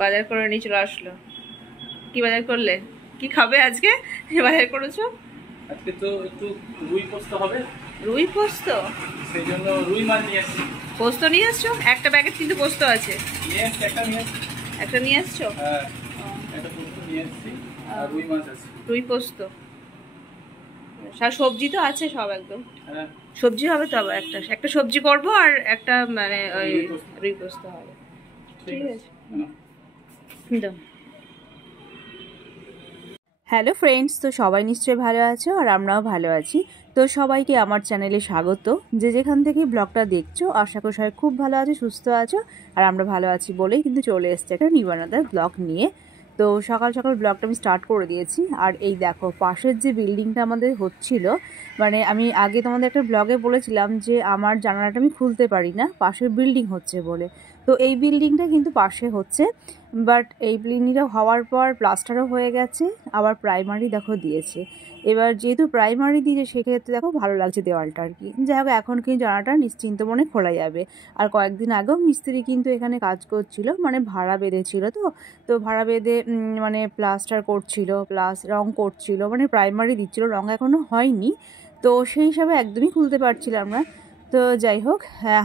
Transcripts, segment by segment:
বাজার করে নিয়ে চলে আসলো। কি বাজার করলে? কি খাবে আজকে? বাজার করেছো? আজকে তো একটু রুই পোস্ত হবে। রুই পোস্ত? সেই জন্য রুই মাছ নিয়ে আসছি। পোস্ত নিয়ে আসছো? একটা প্যাকেট কিন্তু পোস্ত আছে। একটা নিয়ে আসছো? হ্যাঁ, একটা পোস্ত নিয়ে আসছি আর রুই মাছ আছে। রুই পোস্ত আর সবজি তো আছে সব একদম। হ্যাঁ, সবজি হবে তো আবার একটা সবজি করবো আর একটা মানে ওই রুই পোস্ত হবে। ঠিক আছে। হ্যালো ফ্রেন্ডস, তো সবাই নিশ্চয়ই ভালো আছো আর আমরাও ভালো আছি। তো সবাইকে আমার চ্যানেলে স্বাগত। যে যেখান থেকে ব্লগটা দেখছো আশা করি সবাই খুব ভালো আছো, সুস্থ আছো। আর আমরা ভালো আছি বলেই কিন্তু চলে এসেছি একটা নিবানাদার ব্লগ নিয়ে। তো সকাল সকাল ব্লগটা আমি স্টার্ট করে দিয়েছি। আর এই দেখো পাশের যে বিল্ডিংটা আমাদের হচ্ছিল, মানে আমি আগে তোমাদের একটা ব্লগে বলেছিলাম যে আমার জানালাটা আমি খুলতে পারি না, পাশের বিল্ডিং হচ্ছে বলে। তো এই বিল্ডিংটা কিন্তু পাশে হচ্ছে, বাট এই বিল্ডিংটা হওয়ার পর প্লাস্টারও হয়ে গেছে, আবার প্রাইমারি দেখো দিয়েছে। এবার যেহেতু প্রাইমারি দিয়েছে সেক্ষেত্রে দেখো ভালো লাগছে দেওয়ালটা আর কি। যাই হোক, এখন কিন্তু জানালাটা নিশ্চিন্ত মনে খোলা যাবে। আর কয়েকদিন আগেও মিস্ত্রি কিন্তু এখানে কাজ করছিল, মানে ভাড়া বেঁধেছিল। তো ভাড়া বেঁধে মানে প্লাস্টার করছিল, প্লাস রং করছিল, মানে প্রাইমারি দিচ্ছিল, রং এখনও হয়নি। তো সেই হিসাবে একদমই খুলতে পারছিলাম না। তো যাই হোক,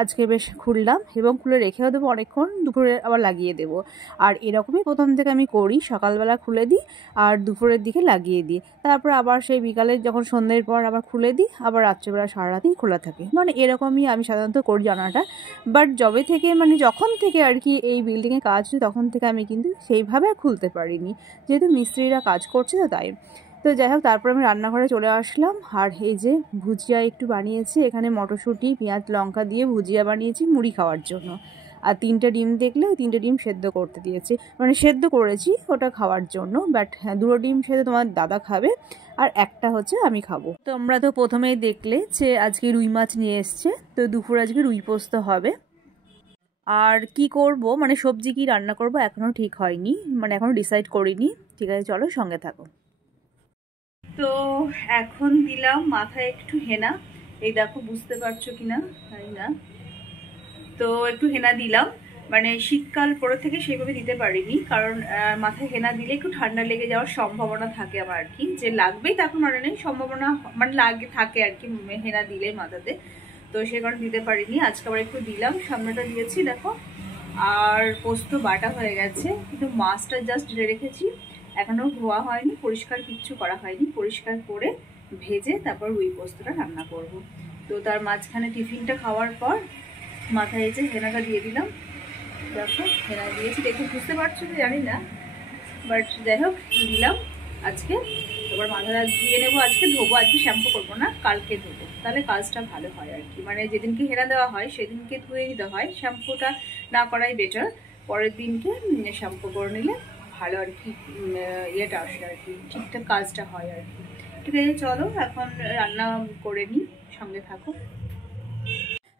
আজকে বেশ খুললাম এবং খুলে রেখেও দেবো অনেকক্ষণ, দুপুরে আবার লাগিয়ে দেবো। আর এরকমই প্রথম থেকে আমি করি, সকালবেলা খুলে দিই আর দুপুরের দিকে লাগিয়ে দিই, তারপর আবার সেই বিকালে যখন সন্ধ্যের পর আবার খুলে দিই, আবার রাত্রেবেলা সারা রাতেই খোলা থাকে। মানে এরকমই আমি সাধারণত করি জানাটা। বাট যবে থেকে মানে যখন থেকে আর কি এই বিল্ডিংয়ে কাজ হচ্ছে তখন থেকে আমি কিন্তু সেইভাবে খুলতে পারিনি, যেহেতু মিস্ত্রিরা কাজ করছে তো তাই। তো যাই হোক, তারপর আমি রান্নাঘরে চলে আসলাম। আর এই যে ভুজিয়া একটু বানিয়েছি, এখানে মটরশুঁটি পেঁয়াজ লঙ্কা দিয়ে ভুজিয়া বানিয়েছি মুড়ি খাওয়ার জন্য। আর 3টে ডিম দেখলে ওই 3টে ডিম সেদ্ধ করতে দিয়েছি, মানে সেদ্ধ করেছি ওটা খাওয়ার জন্য। বাট হ্যাঁ, 2টো ডিম সেদ্ধ তোমার দাদা খাবে আর একটা হচ্ছে আমি খাবো। তো আমরা তো প্রথমেই দেখলে যে আজকে রুই মাছ নিয়ে এসছে, তো দুপুর আজকে রুই পোস্ত হবে। আর কি করব, মানে সবজি কি রান্না করব এখনও ঠিক হয়নি, মানে এখনও ডিসাইড করিনি। ঠিক আছে, চলো সঙ্গে থাকো। তো এখন দিলাম মাথায় একটু হেনা, এই দেখো বুঝতে পারছো কিনা জানি না। তো একটু হেনা দিলাম, মানে শীতকাল পরে থেকে সেইভাবে দিতে পারিনি, কারণ মাথায় হেনা দিলে একটু ঠান্ডা লেগে যাওয়ার সম্ভাবনা থাকে আমার আর কি, যে লাগবেই তখন মানে নেই, সম্ভাবনা মানে লাগে থাকে আর কি হেনা দিলে মাথাতে। তো সে কারণে দিতে পারিনি, আজকে আবার একটু দিলাম, সামনেটা দিয়েছি দেখো। আর পোস্ত বাটা হয়ে গেছে, কিন্তু মাছটা জাস্ট ঢেলে রেখেছি, এখনও ধোয়া হয়নি, পরিষ্কার কিচ্ছু করা হয়নি। পরিষ্কার করে ভেজে তারপর রুই পোস্তটা রান্না করব। তো তার মাঝখানে টিফিনটা খাওয়ার পর মাথায় যে হেনাটা দিয়ে দিলাম, দেখো হেনা দিয়েছি, দেখে বুঝতে পারছো তো জানি না, বাট যাই হোক দিলাম আজকে। এবার মাথাটা ধুয়ে নেবো, আজকে ধোবো, আজকে শ্যাম্পু করবো না, কালকে ধোবো, তাহলে কাজটা ভালো হয় আর কি। মানে যেদিনকে হেনা দেওয়া হয় সেদিনকে ধুয়ে দিতে হয়, শ্যাম্পুটা না করাই বেটার। পরের দিনকে শ্যাম্পু করে নিলে ভালো আর কি, ইয়েটা আসে আর কি, ঠিকঠাক কাজটা হয় আর কি। ঠিক আছে, চলো এখন রান্না করে নিই, সঙ্গে থাকো।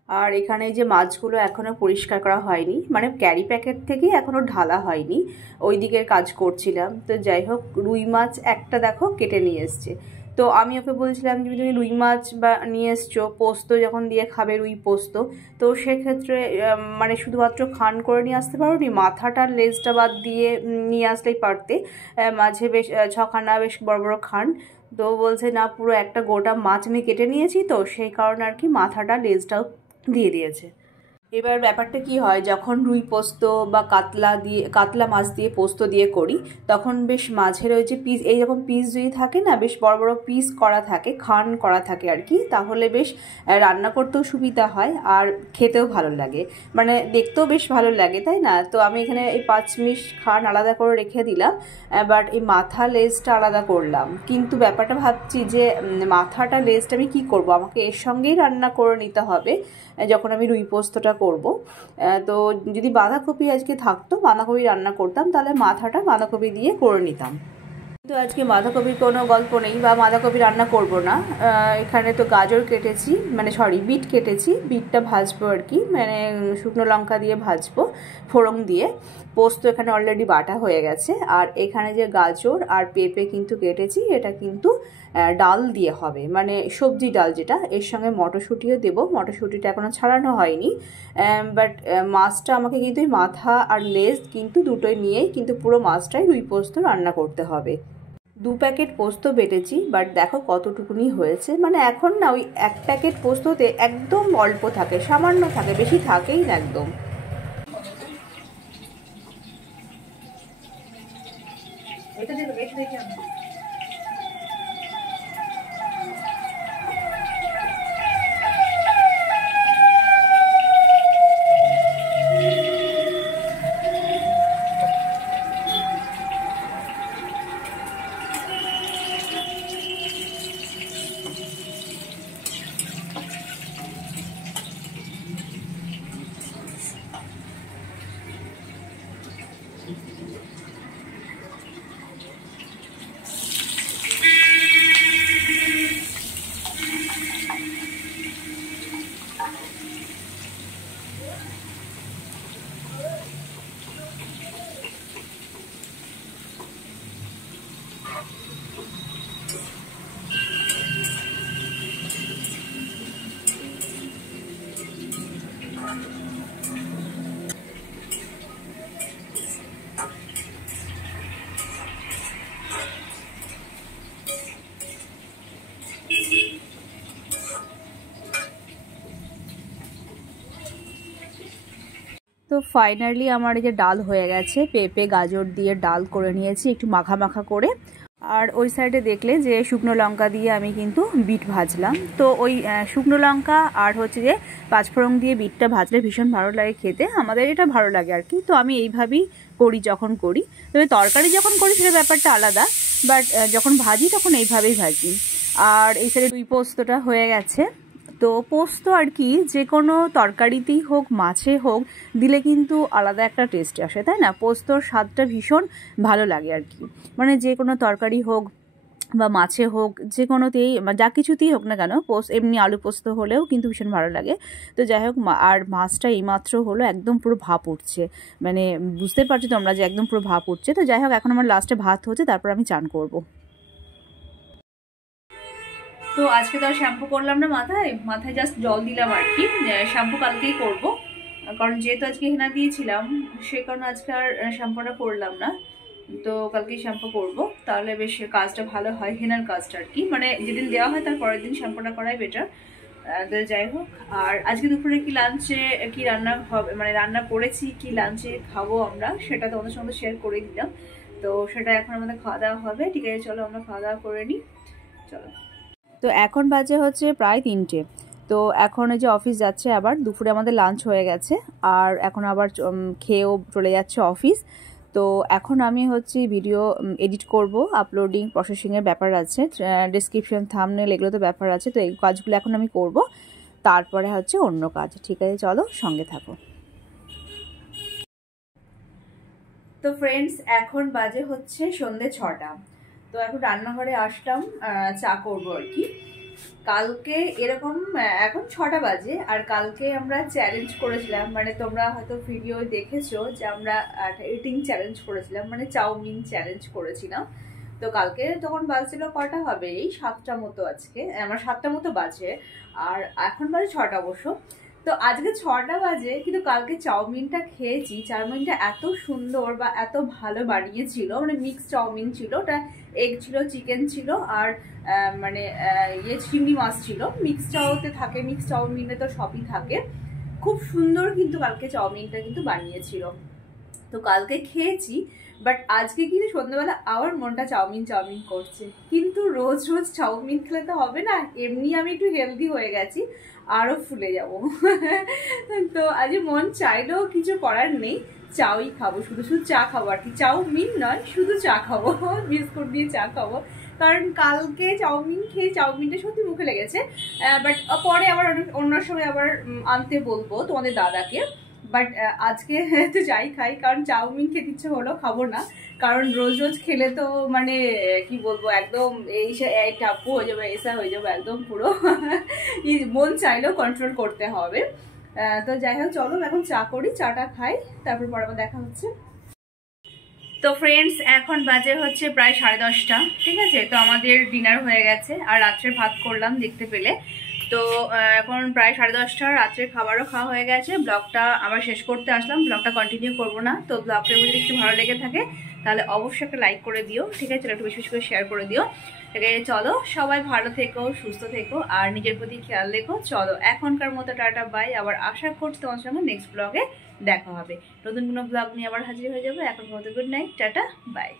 আর এখানে যে মাছগুলো এখনও পরিষ্কার করা হয়নি, মানে ক্যারি প্যাকেট থেকে এখনও ঢালা হয়নি, ওই দিকের কাজ করছিলাম। তো যাই হোক, রুই মাছ একটা দেখো কেটে নিয়ে এসছে। তো আমি ওকে বলছিলাম যে তুমি রুই মাছ বা নিয়ে এসছো, পোস্ত যখন দিয়ে খাবে রুই পোস্ত, তো সেক্ষেত্রে মানে শুধুমাত্র খান করে নিয়ে আসতে পারো নি, মাথাটার লেজটা বাদ দিয়ে নিয়ে আসলেই পারতে, মাঝে বেশ 6খানা বেশ বড় বড় খান। তো বলছে না, পুরো একটা গোটা মাছ আমি কেটে নিয়েছি, তো সেই কারণে আর কি মাথাটা লেজটাও দিয়ে দিয়েছে। এবার ব্যাপারটা কি হয়, যখন রুই পোস্ত বা কাতলা মাছ দিয়ে পোস্ত দিয়ে করি, তখন বেশ মাঝের ওই যে পিস, এইরকম পিস যদি থাকে না, বেশ বড় বড় পিস করা থাকে, খান করা থাকে আর কি, তাহলে বেশ রান্না করতেও সুবিধা হয় আর খেতেও ভালো লাগে, মানে দেখতেও বেশ ভালো লাগে, তাই না? তো আমি এখানে এই 5 পিস খান আলাদা করে রেখে দিলাম, বাট এই মাথা লেজটা আলাদা করলাম। কিন্তু ব্যাপারটা ভাবছি যে মাথাটা লেজটা আমি কি করব, আমাকে এর সঙ্গেই রান্না করে নিতে হবে যখন আমি রুই পোস্তটা করব। তো যদি বাঁধাকপি আজকে থাকতো, বাঁধাকপি রান্না করতাম, তাহলে মাথাটা বাঁধাকপি দিয়ে করে নিতাম। কিন্তু আজকে বাঁধাকপির কোনো গল্প নেই, বা বাঁধাকপি রান্না করব না। এখানে তো গাজর কেটেছি, মানে সরি বিট কেটেছি, বিটটা ভাজবো আর কি, মানে শুকনো লঙ্কা দিয়ে ভাজবো ফোড়ন দিয়ে। পোস্ত এখানে অলরেডি বাটা হয়ে গেছে। আর এখানে যে গাজর আর পেঁপে কিন্তু কেটেছি, এটা কিন্তু ডাল দিয়ে হবে, মানে সবজি ডাল যেটা, এর সঙ্গে মটরশুঁটিও দেবো। মটরশুঁটিটা এখনও ছাড়ানো হয়নি, বাট মাছটা আমাকে কিন্তু এই মাথা আর লেজ কিন্তু দুটোই নিয়েই কিন্তু পুরো মাছটাই রুই পোস্ত রান্না করতে হবে। 2 প্যাকেট পোস্ত বেটেছি, বাট দেখো কতটুকুনি হয়েছে। মানে এখন না ওই 1 প্যাকেট পোস্ততে একদম অল্প থাকে, সামান্য থাকে, বেশি থাকেই না একদম। এটা দেখে তো ফাইনালি আমার এই যে ডাল হয়ে গেছে, পেঁপে গাজর দিয়ে ডাল করে নিয়েছি একটু মাখা মাখা করে। আর ওই সাইডে দেখলে যে শুকনো লঙ্কা দিয়ে আমি কিন্তু বিট ভাজলাম। তো ওই শুকনো লঙ্কা আর হচ্ছে যে পাঁচফোড়ন দিয়ে বিটটা ভাজলে ভীষণ ভালো লাগে খেতে, আমাদের এটা ভালো লাগে আর কি। তো আমি এইভাবেই করি যখন করি, তবে তরকারি যখন করি সেটা ব্যাপারটা আলাদা, বাট যখন ভাজি তখন এইভাবেই ভাজি। আর এই সাইডে রুই পোস্তটা হয়ে গেছে। তো পোস্ত আর কি যে কোনো তরকারিতেই হোক মাছে হোক দিলে কিন্তু আলাদা একটা টেস্ট আসে, তাই না? পোস্তর স্বাদটা ভীষণ ভালো লাগে আর কি, মানে যে কোনো তরকারি হোক বা মাছে হোক, যে কোনোতেই যা কিছুতেই হোক না কেন, এমনি আলু পোস্ত হলেও কিন্তু ভীষণ ভালো লাগে। তো যাই হোক, আর মাছটা এইমাত্র হলো, একদম পুরো ভাপ উঠছে, মানে বুঝতে পারছো তোমরা যে একদম পুরো ভাপ উঠছে। তো যাই হোক, এখন আমার লাস্টে ভাত হচ্ছে, তারপর আমি চান করবো। তো আজকে তো আর শ্যাম্পু করলাম না, মাথায় জাস্ট জল দিলাম আর কি। শ্যাম্পু কালকেই করব, কারণ যেহেতু আজকে হেনা দিয়েছিলাম সে কারণে আজকে আর শ্যাম্পুটা করলাম না। তো কালকেই শ্যাম্পু করব, তাহলে বেশ কাজটা ভালো হয়, হেনার কাজটা আর কি। মানে যেদিন দেওয়া হয় তার পরের দিন শ্যাম্পুটা করাই বেটার। তো যাই হোক, আর আজকে দুপুরে কি লাঞ্চে কি রান্না হবে, মানে রান্না করেছি কি লাঞ্চে খাবো আমরা, সেটা তোমাদের সঙ্গে শেয়ার করে দিলাম। তো সেটা এখন আমাদের খাওয়া দাওয়া হবে। ঠিক আছে, চলো আমরা খাওয়া দাওয়া করে নিই, চলো। তো এখন বাজে হচ্ছে প্রায় 3টে। তো এখন এই যে অফিস যাচ্ছে, আবার দুপুরে আমাদের লাঞ্চ হয়ে গেছে, আর এখন আবার খেয়েও চলে যাচ্ছে অফিস। তো এখন আমি হচ্ছে ভিডিও এডিট করব, আপলোডিং প্রসেসিংয়ের ব্যাপার আছে, ডেসক্রিপশন থাম্বনেল এগুলো তো ব্যাপার আছে। তো এই কাজগুলো এখন আমি করব, তারপরে হচ্ছে অন্য কাজ। ঠিক আছে, চলো সঙ্গে থাকো। তো ফ্রেন্ডস, এখন বাজে হচ্ছে সন্ধ্যে 6টা। তো এখন রান্নাঘরে আসলাম চা করবো আর কি। কালকে এরকম এখন 6টা বাজে, আর কালকে আমরা চ্যালেঞ্জ করেছিলাম, মানে তোমরা হয়তো ভিডিও দেখেছো যে আমরা ইটিং চ্যালেঞ্জ করেছিলাম, মানে চাউমিন চ্যালেঞ্জ করেছিলাম। তো কালকে তখন বাজছিল কটা হবে, এই 7টা মতো, আজকে আমার 7টা মতো বাজে, আর এখন বাজে 6টা অবশ্য। তো আজকে 6টা বাজে, কিন্তু কালকে চাউমিনটা খেয়েছি, চাউমিনটা এত সুন্দর বা এত ভালো বানিয়েছিল, মানে মিক্স চাউমিন ছিল, ওটা এগ ছিল, চিকেন ছিল, আর মানে চিংড়ি মাছ ছিল। মিক্স চাউতে থাকে, মিক্স চাউমিনে তো সবই থাকে, খুব সুন্দর কিন্তু কালকে চাউমিনটা কিন্তু বানিয়েছিল। তো কালকে খেয়েছি, বাট আজকে কিন্তু সন্ধ্যাবেলা আবার মনটা চাউমিন চাউমিন করছে। কিন্তু রোজ রোজ চাউমিন খেলে তো হবে না, এমনি আমি একটু হেলদি হয়ে গেছি, আরো ফুলে যাব। তো আজ মন চাইলেও কিছু করার নেই, চাই খাবো, শুধু শুধু চা খাবো আর কি, চাউমিন নয়, শুধু চা খাবো, বিস্কুট দিয়ে চা খাবো। কারণ কালকে চাউমিন খেয়ে চাউমিনটা সত্যি মুখে লেগেছে, বাট পরে আবার অন্য সময় আবার আনতে বলবো তোমাদের দাদাকে। বাট আজকে তো যাই খাই, কারণ চাউমিন খেতে ইচ্ছে হলো, খাবো না, কারণ রোজ রোজ খেলে তো মানে কি বলবো, একদম এই টাপু হয়ে যাবে, এসা হয়ে যাবে একদম পুরো। মন চাইলেও কন্ট্রোল করতে হবে। তো যাই হোক, চলো এখন চা করি, চাটা খাই, তারপর পরে আবার দেখা হচ্ছে। তো ফ্রেন্ডস এখন বাজে হচ্ছে প্রায় 10:30, ঠিক আছে। তো আমাদের ডিনার হয়ে গেছে আর রাত্রে ভাত করলাম দেখতে পেলে। তো এখন প্রায় 10:30, রাত্রের খাবারও খাওয়া হয়ে গেছে। ব্লগটা আবার শেষ করতে আসলাম, ব্লগটা কন্টিনিউ করবো না। তো ব্লগটা যদি একটু ভালো লেগে থাকে তাহলে অবশ্যই একটা লাইক করে দিও, ঠিক আছে, একটু বেশি বেশি করে শেয়ার করে দিও। চলো সবাই ভালো থেকো, সুস্থ থেকো আর নিজের প্রতি খেয়াল রেখো। চলো এখনকার মতো টাটা বাই। আবার আশা করছি তোমার সঙ্গে নেক্সট ব্লগে দেখা হবে, নতুন কোনো ব্লগ নিয়ে আবার হাজির হয়ে যাবে। এখন মতো গুড নাইট, টাটা বাই।